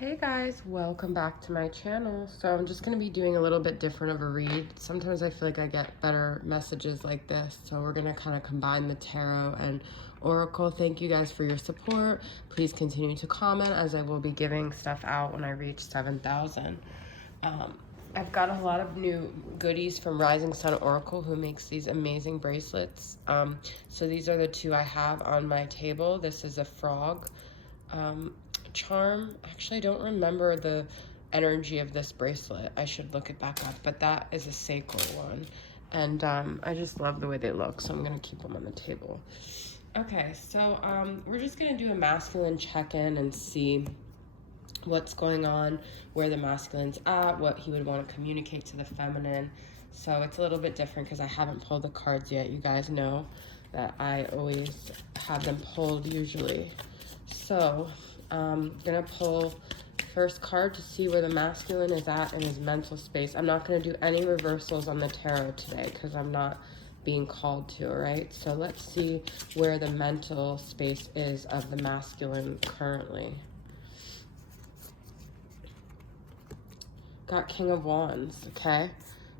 Hey guys, welcome back to my channel. So I'm just going to be doing a little bit different of a read. Sometimes I feel like I get better messages like this, so we're going to kind of combine the tarot and oracle. Thank you guys for your support. Please continue to comment as I will be giving stuff out when I reach 7,000. I've got a lot of new goodies from Rising Sun Oracle, who makes these amazing bracelets. So these are the two I have on my table. This is a frog charm. Actually, I don't remember the energy of this bracelet. I should look it back up, but that is a sacral one. And I just love the way they look, so I'm going to keep them on the table. Okay, so we're just going to do a masculine check-in and see what's going on, where the masculine's at, what he would want to communicate to the feminine. So it's a little bit different because I haven't pulled the cards yet. You guys know that I always have them pulled usually. So I'm gonna pull first card to see where the masculine is at in his mental space. I'm not gonna do any reversals on the tarot today because I'm not being called to, all right? So let's see where the mental space is of the masculine currently. Got King of Wands, okay?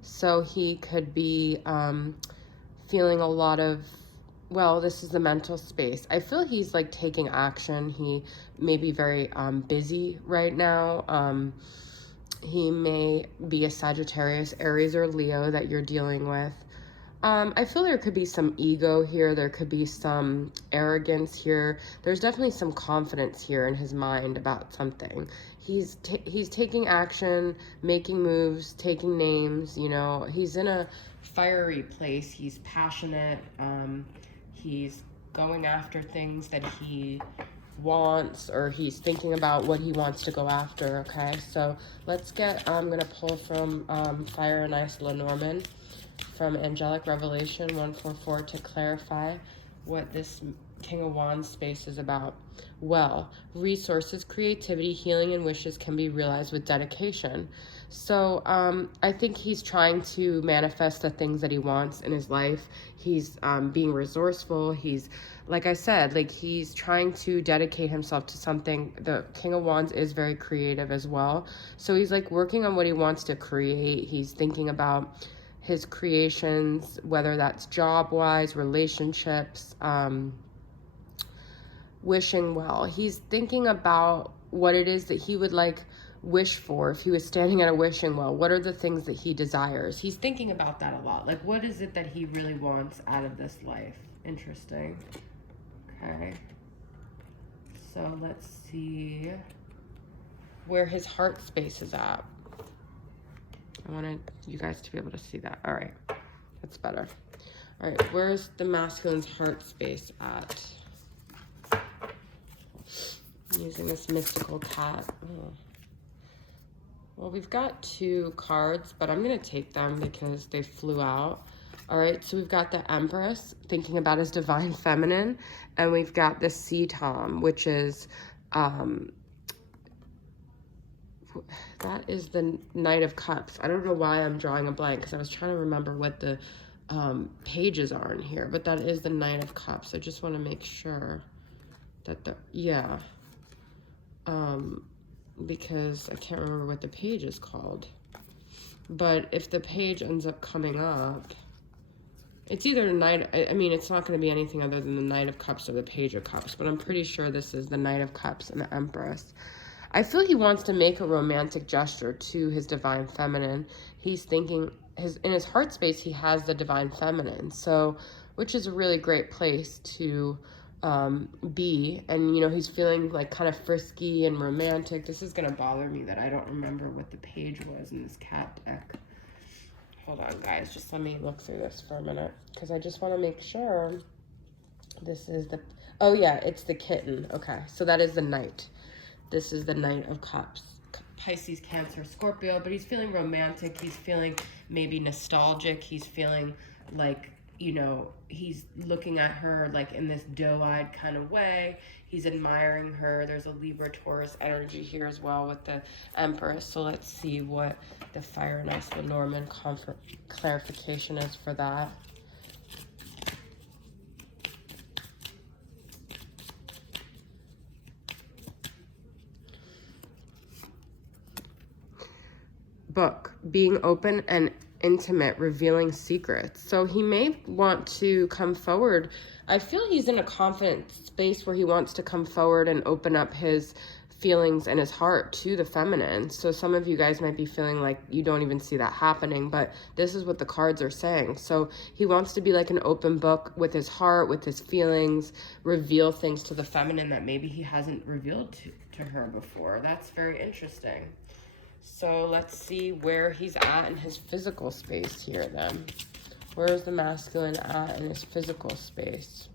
So he could be feeling a lot of, well, this is the mental space. I feel he's like taking action. He may be very busy right now. He may be a Sagittarius, Aries, or Leo that you're dealing with. I feel there could be some ego here. There could be some arrogance here. There's definitely some confidence here in his mind about something. He's taking action, making moves, taking names, you know. He's in a fiery place. He's passionate. He's going after things that he wants, or he's thinking about what he wants to go after, okay? So let's get, I'm going to pull from Fire and Ice Lenormand from Angelic Revelation 144 to clarify what this King of Wands space is about. Well, resources, creativity, healing, and wishes can be realized with dedication. So I think he's trying to manifest the things that he wants in his life. He's being resourceful. He's, like I said, like he's trying to dedicate himself to something. The King of Wands is very creative as well. So he's like working on what he wants to create. He's thinking about his creations, whether that's job-wise, relationships, wishing well. He's thinking about what it is that he would like wish for if he was standing at a wishing well. What are the things that he desires? He's thinking about that a lot. Like, what is it that he really wants out of this life? Interesting. Okay. So let's see where his heart space is at. I wanted you guys to be able to see that. All right, that's better. All right, where's the masculine's heart space at? I'm using this mystical cat. Oh. Well, we've got two cards, but I'm gonna take them because they flew out. All right, so we've got the Empress, thinking about his divine feminine, and we've got the Sea Tom, which is, that is the Knight of Cups. I don't know why I'm drawing a blank because I was trying to remember what the pages are in here, but that is the Knight of Cups. I just want to make sure that yeah, because I can't remember what the page is called. But if the page ends up coming up, it's either Knight, I mean, it's not going to be anything other than the Knight of Cups or the Page of Cups, but I'm pretty sure this is the Knight of Cups and the Empress. I feel he wants to make a romantic gesture to his divine feminine. He's thinking, in his heart space, he has the divine feminine, so, which is a really great place to be. And, you know, he's feeling like kind of frisky and romantic. This is going to bother me that I don't remember what the page was in this cat deck. Hold on, guys. Just let me look through this for a minute because I just want to make sure this is the, oh yeah, it's the kitten. Okay, so that is the Knight. This is the Knight of Cups. Pisces, Cancer, Scorpio, but he's feeling romantic. He's feeling maybe nostalgic. He's feeling like, you know, he's looking at her like in this doe-eyed kind of way. He's admiring her. There's a Libra Taurus energy here as well with the Empress. So let's see what the Fire and Ice Lenormand clarification is for that. book, being open and intimate, revealing secrets. So he may want to come forward. I feel he's in a confident space where he wants to come forward and open up his feelings and his heart to the feminine. So some of you guys might be feeling like you don't even see that happening, but this is what the cards are saying. So he wants to be like an open book with his heart, with his feelings, reveal things to the feminine that maybe he hasn't revealed to her before. That's very interesting. So let's see where he's at in his physical space here then. Where is the masculine at in his physical space?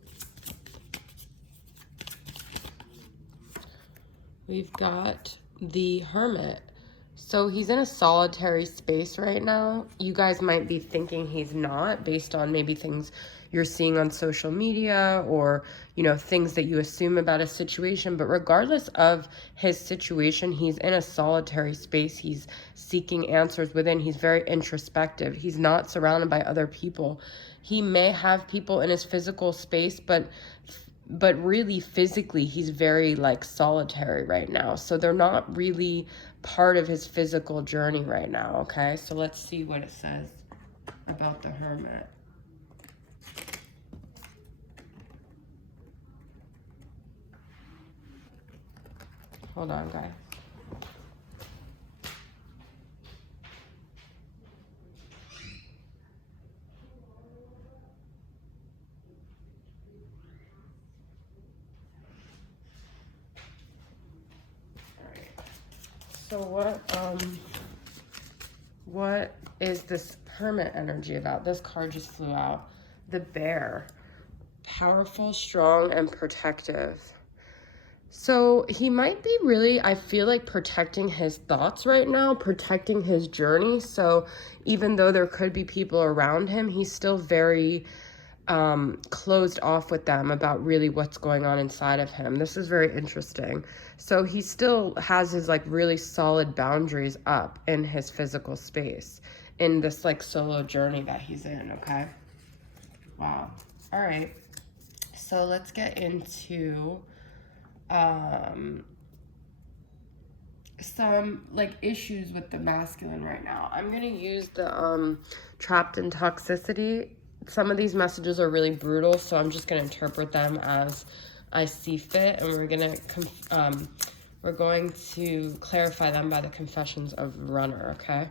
We've got the Hermit. So he's in a solitary space right now. You guys might be thinking he's not, based on maybe things you're seeing on social media or, you know, things that you assume about a situation. But regardless of his situation, he's in a solitary space. He's seeking answers within. He's very introspective. He's not surrounded by other people. He may have people in his physical space, but really physically he's very like solitary right now. So they're not really part of his physical journey right now. Okay, so let's see what it says about the Hermit. Hold on, guys. So what is this Hermit energy about? This card just flew out. The Bear. Powerful, strong, and protective. So he might be really, I feel like, protecting his thoughts right now, protecting his journey. So even though there could be people around him, he's still very closed off with them about really what's going on inside of him. This is very interesting. So he still has his like really solid boundaries up in his physical space in this like solo journey that he's in. Okay. Wow. All right. So let's get into some like issues with the masculine right now. I'm going to use the trapped in toxicity. Some of these messages are really brutal, so I'm just going to interpret them as I see fit, and we're going to clarify them by the confessions of Runner. Okay,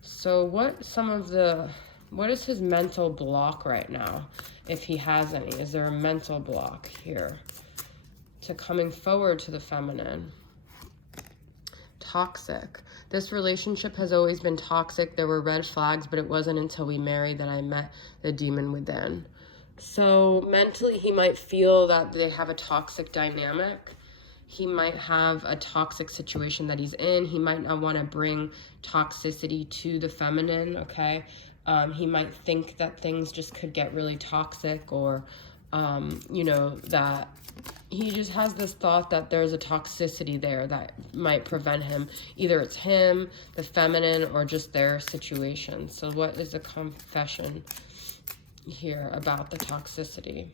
so what is his mental block right now, if he has any? Is there a mental block here to coming forward to the feminine? Toxic. This relationship has always been toxic. There were red flags, but it wasn't until we married that I met the demon within. So mentally, he might feel that they have a toxic dynamic. He might have a toxic situation that he's in. He might not want to bring toxicity to the feminine, okay? He might think that things just could get really toxic, or, you know, that he just has this thought that there's a toxicity there that might prevent him. Either it's him, the feminine, or just their situation. So what is the confession here about the toxicity?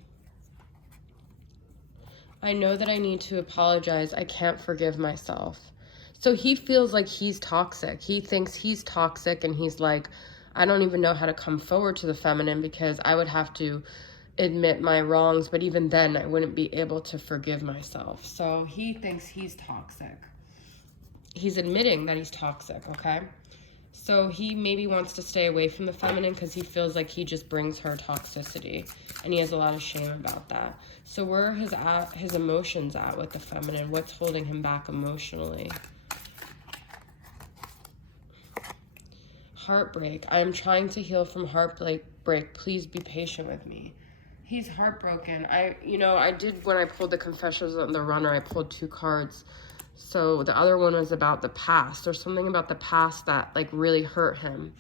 I know that I need to apologize. I can't forgive myself. So he feels like he's toxic. He thinks he's toxic, and he's like, I don't even know how to come forward to the feminine because I would have to admit my wrongs, but even then I wouldn't be able to forgive myself. So he thinks he's toxic. He's admitting that he's toxic, okay? So he maybe wants to stay away from the feminine because he feels like he just brings her toxicity, and he has a lot of shame about that. So where are his emotions at with the feminine? What's holding him back emotionally? Heartbreak. I am trying to heal from heartbreak. Please be patient with me. He's heartbroken. I did, when I pulled the confessions on the Runner, I pulled 2 cards. So the other one was about the past. There's something about the past that like really hurt him.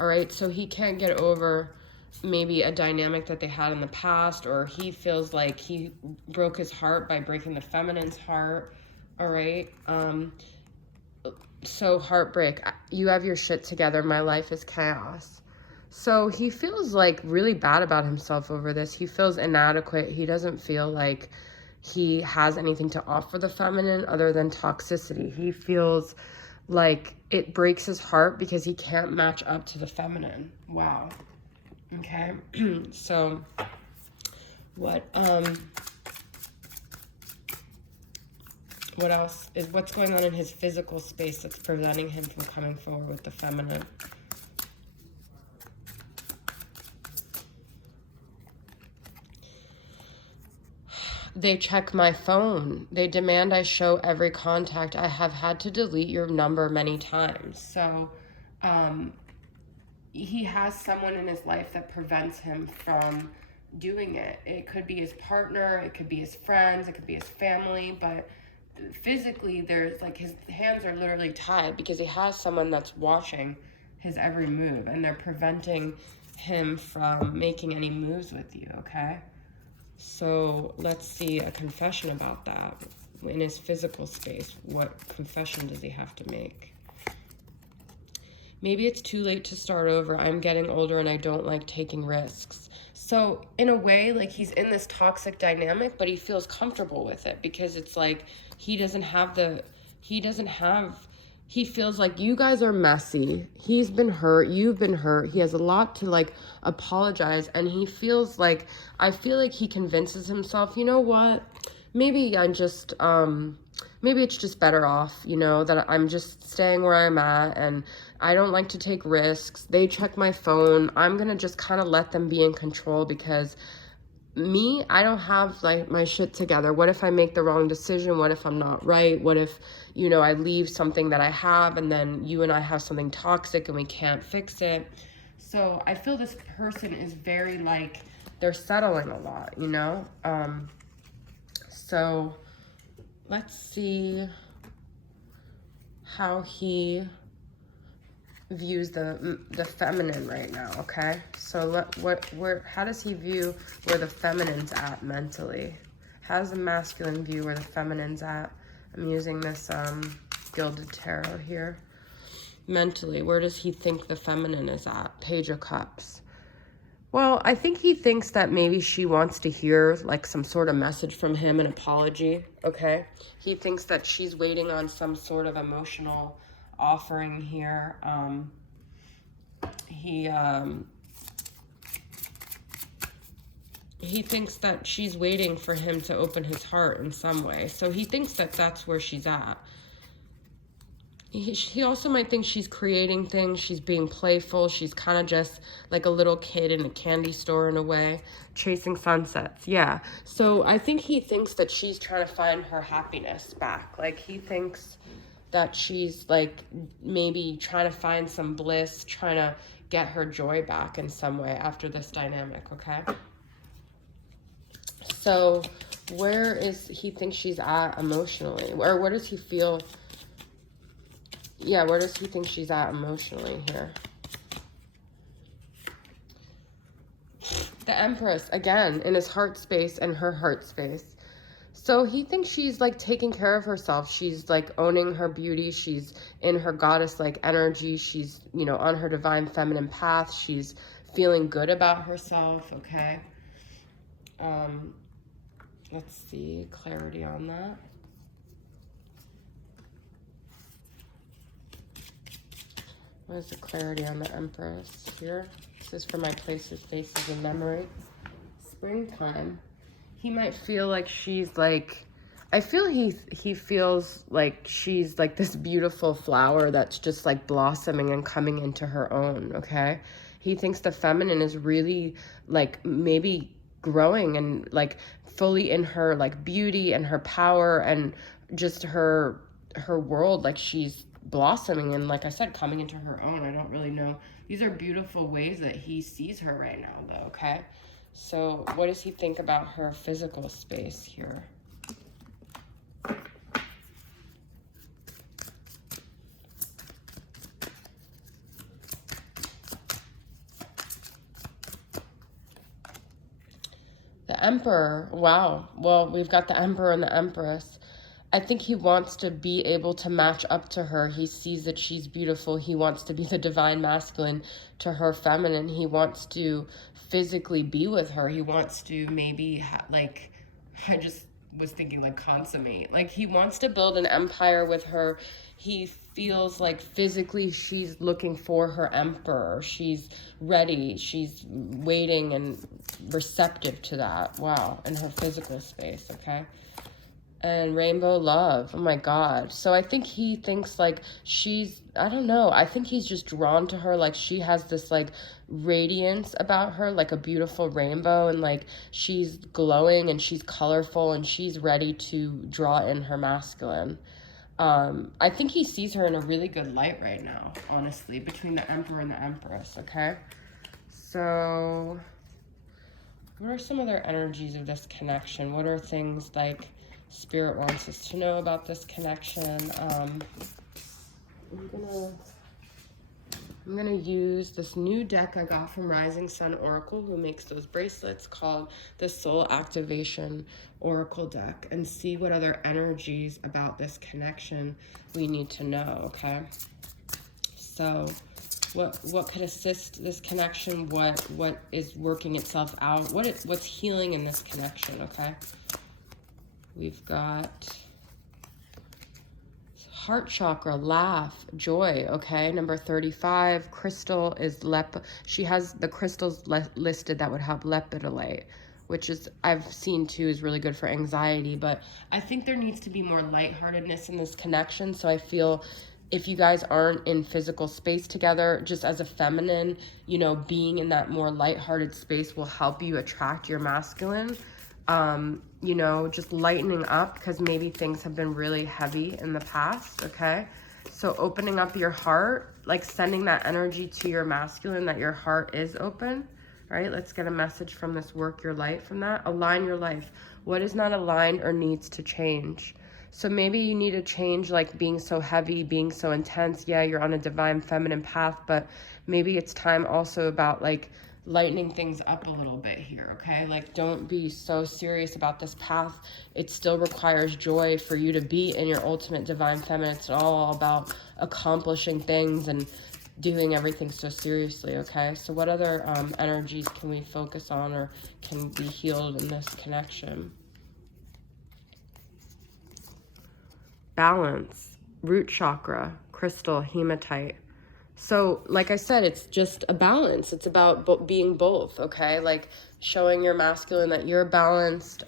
All right. So he can't get over maybe a dynamic that they had in the past, or he feels like he broke his heart by breaking the feminine's heart. All right. So heartbreak. You have your shit together. My life is chaos. So he feels like really bad about himself over this. He feels inadequate. He doesn't feel like he has anything to offer the feminine other than toxicity. He feels like it breaks his heart because he can't match up to the feminine. Wow. Okay. So what else is, what's going on in his physical space that's preventing him from coming forward with the feminine? They check my phone. They demand I show every contact. I have had to delete your number many times. So he has someone in his life that prevents him from doing it. It could be his partner, it could be his friends, it could be his family, but physically there's like, his hands are literally tied because he has someone that's watching his every move, and they're preventing him from making any moves with you. Okay, so let's see a confession about that. In his physical space, what confession does he have to make? Maybe it's too late to start over. I'm getting older and I don't like taking risks. So in a way, like, he's in this toxic dynamic, but he feels comfortable with it because it's like he feels like you guys are messy. He's been hurt. You've been hurt. He has a lot to like apologize. And he feels like, I feel like he convinces himself, you know what? Maybe maybe it's just better off, you know, that I'm just staying where I'm at and I don't like to take risks. They check my phone. I'm going to just kind of let them be in control because me, I don't have like my shit together. What if I make the wrong decision? What if I'm not right? What if, you know, I leave something that I have and then you and I have something toxic and we can't fix it? So I feel this person is very like, they're settling a lot, you know? So let's see how he views the feminine right now. Okay, so how does he view where the feminine's at mentally? How does the masculine view where the feminine's at? I'm using this Gilded Tarot here. Mentally, where does he think the feminine is at? Page of Cups. Well, I think he thinks that maybe she wants to hear like some sort of message from him, an apology. Okay, he thinks that she's waiting on some sort of emotional offering here. He thinks that she's waiting for him to open his heart in some way. So he thinks that that's where she's at. He also might think she's creating things, she's being playful, she's kind of just like a little kid in a candy store in a way, chasing sunsets. Yeah, so I think he thinks that she's trying to find her happiness back. Like, he thinks that she's like maybe trying to find some bliss, trying to get her joy back in some way after this dynamic. Okay, so where is he think she's at emotionally, or where does he feel? Yeah, where does he think she's at emotionally here? The Empress, again, in his heart space and her heart space. So he thinks she's like taking care of herself. She's like owning her beauty. She's in her goddess-like energy. She's, you know, on her divine feminine path. She's feeling good about herself, okay? Let's see, clarity on that. What is the clarity on the Empress here? This is for my places, faces, and memory. Springtime. He might feel like she's like, I feel he feels like she's like this beautiful flower that's just like blossoming and coming into her own, okay? He thinks the feminine is really like maybe growing and like fully in her like beauty and her power and just her world, like she's blossoming and, like I said, coming into her own. I don't really know. These are beautiful ways that he sees her right now, though, okay? So what does he think about her physical space here? The Emperor. Wow. Well, we've got the Emperor and the Empress. I think he wants to be able to match up to her. He sees that she's beautiful. He wants to be the divine masculine to her feminine. He wants to physically be with her. He wants to maybe was thinking like consummate. Like he wants to build an empire with her. He feels like physically she's looking for her emperor. She's ready. She's waiting and receptive to that. Wow. In her physical space. Okay. And rainbow love. Oh my God. So I think he thinks like she's, I don't know. I think he's just drawn to her. Like she has this like radiance about her, like a beautiful rainbow. And like she's glowing and she's colorful and she's ready to draw in her masculine. I think he sees her in a really good light right now, honestly, between the Emperor and the Empress. Okay. So what are some other energies of this connection? What are things like Spirit wants us to know about this connection? I'm gonna use this new deck I got from Rising Sun Oracle, who makes those bracelets, called the Soul Activation Oracle deck, and see what other energies about this connection we need to know. Okay. So what could assist this connection? What is working itself out? What's healing in this connection? Okay. We've got heart chakra, laugh, joy. Okay. Number 35, crystal is she has the crystals listed that would help lepidolite, which is, I've seen too, is really good for anxiety. But I think there needs to be more lightheartedness in this connection. So I feel if you guys aren't in physical space together, just as a feminine, you know, being in that more lighthearted space will help you attract your masculine. You know, just lightening up, because maybe things have been really heavy in the past. Okay. So opening up your heart, like sending that energy to your masculine that your heart is open. All right. Let's get a message from this. Work your light from that. Align your life. What is not aligned or needs to change? So maybe you need to change, like being so heavy, being so intense. Yeah, you're on a divine feminine path, but maybe it's time also about like lightening things up a little bit here. Okay. Like don't be so serious about this path. It still requires joy for you to be in your ultimate divine feminine. It's all about accomplishing things and doing everything so seriously. Okay. So what other energies can we focus on or can be healed in this connection? Balance, root chakra, crystal, hematite. So like I said, it's just a balance. It's about being both. Okay. Like showing your masculine that you're balanced,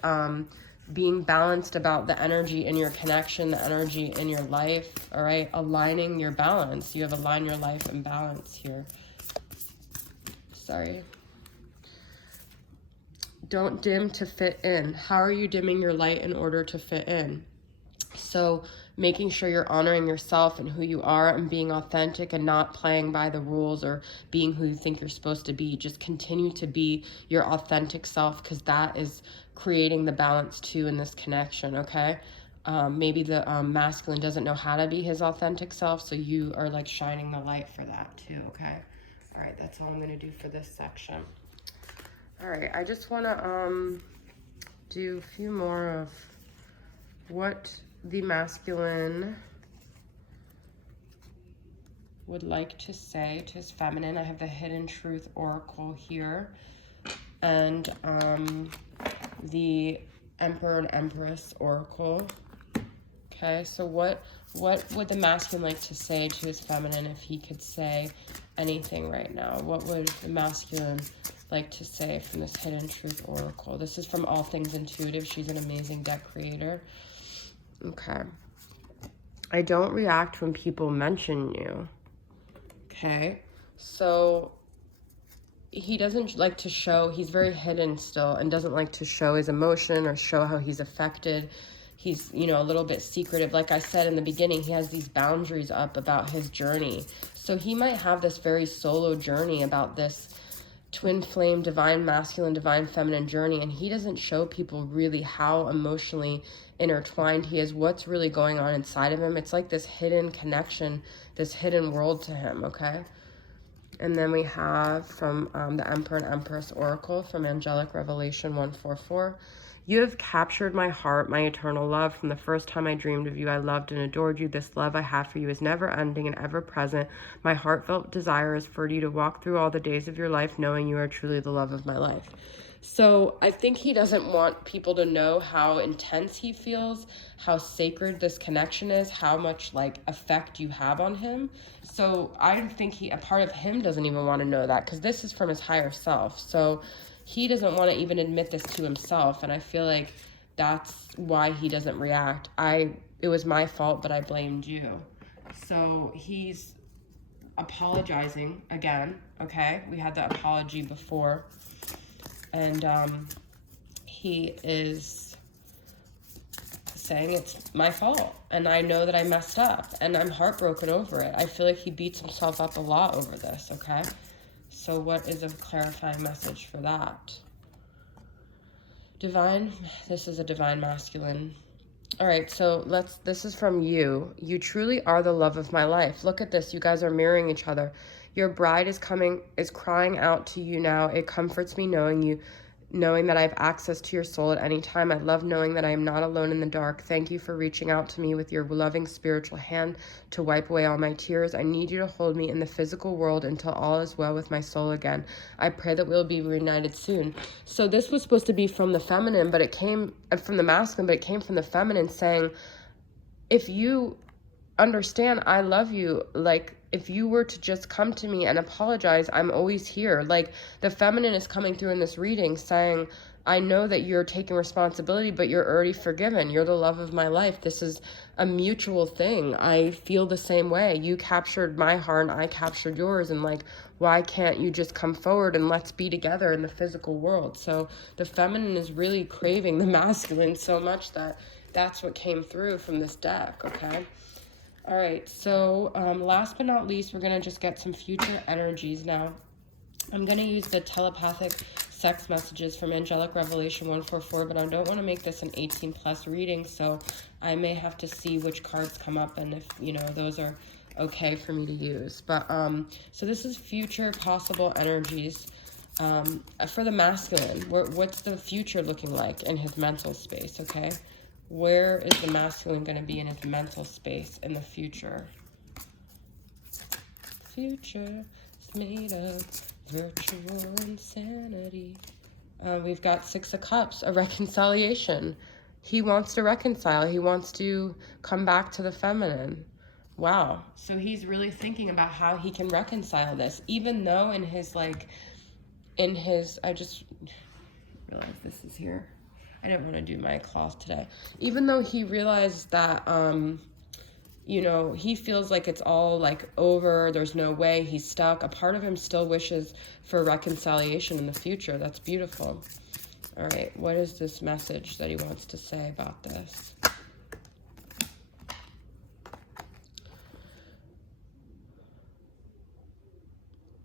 being balanced about the energy in your connection, the energy in your life. All right. Aligning your balance. You have aligned your life and balance here. Sorry. Don't dim to fit in. How are you dimming your light in order to fit in? So making sure you're honoring yourself and who you are and being authentic and not playing by the rules or being who you think you're supposed to be. Just continue to be your authentic self, because that is creating the balance too in this connection. Okay. Maybe the masculine doesn't know how to be his authentic self, so you are like shining the light for that too. Okay. All right. That's all I'm going to do for this section. All right. I just want to do a few more of what the masculine would like to say to his feminine. I have the Hidden Truth Oracle here, and the Emperor and Empress Oracle. Okay, so what would the masculine like to say to his feminine if he could say anything right now? What would the masculine like to say from this Hidden Truth Oracle? This is from AllThingsIntuitive. She's an amazing deck creator. Okay. I don't react when people mention you. Okay. So he doesn't like to show, he's very hidden still and doesn't like to show his emotion or show how he's affected. He's, you know, a little bit secretive. Like I said in the beginning, he has these boundaries up about his journey. So he might have this very solo journey about this twin flame, divine masculine, divine feminine journey, and he doesn't show people really how emotionally intertwined he is, what's really going on inside of him. It's like this hidden connection, this hidden world to him. Okay. And then we have from the Emperor and Empress Oracle from Angelic Revelation 144. You have captured my heart, my eternal love. From the first time I dreamed of you, I loved and adored you. This love I have for you is never ending and ever present. My heartfelt desire is for you to walk through all the days of your life knowing you are truly the love of my life. So I think he doesn't want people to know how intense he feels, how sacred this connection is, how much like effect you have on him. So I think a part of him doesn't even want to know that, because this is from his higher self. So he doesn't want to even admit this to himself. And I feel like that's why he doesn't react. It was my fault, but I blamed you. So he's apologizing again. Okay. We had the apology before. And he is saying it's my fault, and I know that I messed up, and I'm heartbroken over it. I feel like he beats himself up a lot over this, okay? So what is a clarifying message for that? Divine, this is a divine masculine. All right, so this is from you. You truly are the love of my life. Look at this. You guys are mirroring each other. Your bride is crying out to you now. It comforts me knowing that I have access to your soul at any time. I love knowing that I am not alone in the dark. Thank you for reaching out to me with your loving spiritual hand to wipe away all my tears. I need you to hold me in the physical world until all is well with my soul again. I pray that we'll be reunited soon. So this was supposed to be from the feminine, but it came from the masculine, but it came from the feminine, saying, if you understand, I love you, like, if you were to just come to me and apologize, I'm always here. Like, the feminine is coming through in this reading saying, I know that you're taking responsibility, but you're already forgiven. You're the love of my life. This is a mutual thing. I feel the same way. You captured my heart and I captured yours. And like, why can't you just come forward and let's be together in the physical world? So the feminine is really craving the masculine so much that that's what came through from this deck, okay? All right, so last but not least, we're going to just get some future energies now. I'm going to use the telepathic sex messages from Angelic Revelation 144, but I don't want to make this an 18-plus reading, so I may have to see which cards come up and if, those are okay for me to use. But so this is future possible energies for the masculine. What's the future looking like in his mental space, okay? Where is the masculine going to be in his mental space in the future? Future is made of virtual insanity. We've got Six of Cups, a reconciliation. He wants to reconcile. He wants to come back to the feminine. Wow. So he's really thinking about how he can reconcile this, even though I just realized this is here. I didn't want to do my cloth today. Even though he realized that, he feels like it's all like over, there's no way, he's stuck. A part of him still wishes for reconciliation in the future. That's beautiful. All right, what is this message that he wants to say about this?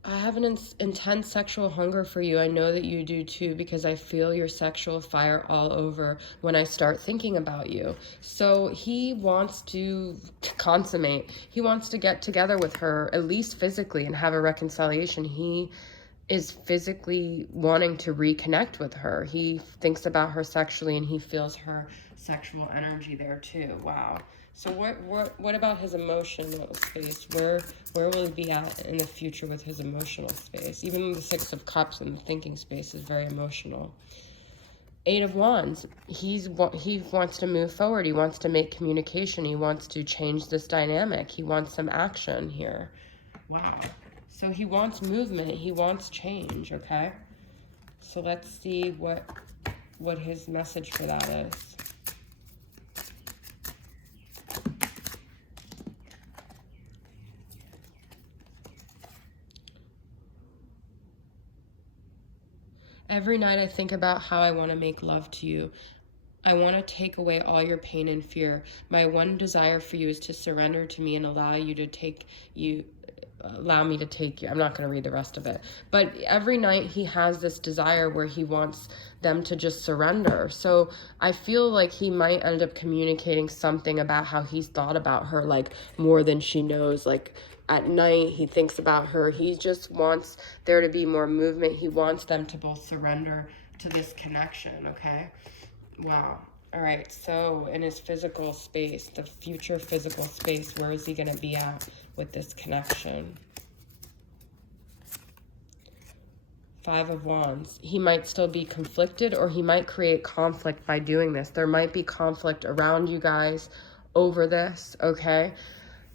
I have an intense sexual hunger for you. I know that you do too, because I feel your sexual fire all over when I start thinking about you. So he wants to consummate. He wants to get together with her, at least physically, and have a reconciliation. He is physically wanting to reconnect with her. He thinks about her sexually and he feels her sexual energy there too. Wow. So what about his emotional space? Where will he be at in the future with his emotional space? Even the Six of Cups in the thinking space is very emotional. Eight of Wands. He wants to move forward. He wants to make communication. He wants to change this dynamic. He wants some action here. Wow. So he wants movement. He wants change, okay? So let's see what his message for that is. Every night I think about how I want to make love to you. I want to take away all your pain and fear. My one desire for you is to surrender to me and allow me to take you. I'm not going to read the rest of it. But every night he has this desire where he wants them to just surrender. So I feel like he might end up communicating something about how he's thought about her, like, more than she knows. Like, at night he thinks about her. He just wants there to be more movement. He wants them to both surrender to this connection, okay? Wow. All right, so in his physical space, the future physical space, where is he going to be at with this connection? Five of Wands. He might still be conflicted, or he might create conflict by doing this. There might be conflict around you guys over this, okay?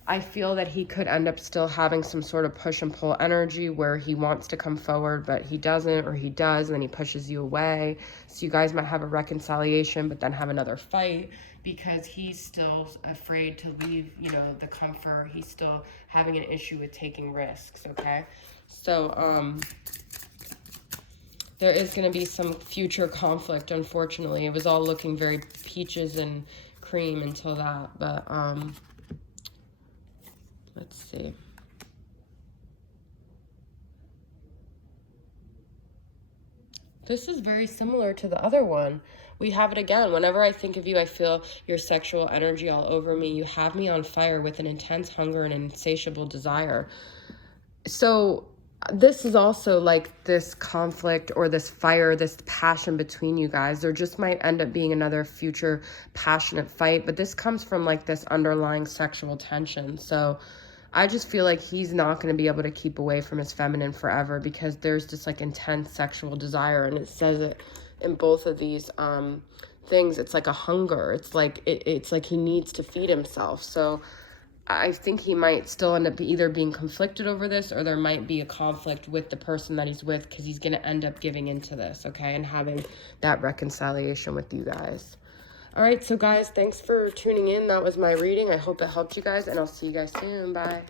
I feel that he could end up still having some sort of push and pull energy where he wants to come forward, but he doesn't, or he does, and then he pushes you away. So you guys might have a reconciliation, but then have another fight because he's still afraid to leave, you know, the comfort. He's still having an issue with taking risks, okay? So, there is going to be some future conflict, unfortunately. It was all looking very peaches and cream until that, but, let's see. This is very similar to the other one. We have it again. Whenever I think of you, I feel your sexual energy all over me. You have me on fire with an intense hunger and insatiable desire. So this is also like this conflict or this fire, this passion between you guys. There just might end up being another future passionate fight, but this comes from like this underlying sexual tension. So I just feel like he's not going to be able to keep away from his feminine forever because there's just like intense sexual desire, and it says it in both of these things. It's like a hunger. It's like it's like he needs to feed himself. So I think he might still end up either being conflicted over this, or there might be a conflict with the person that he's with because he's going to end up giving into this, okay, and having that reconciliation with you guys. All right, so guys, thanks for tuning in. That was my reading. I hope it helped you guys, and I'll see you guys soon. Bye.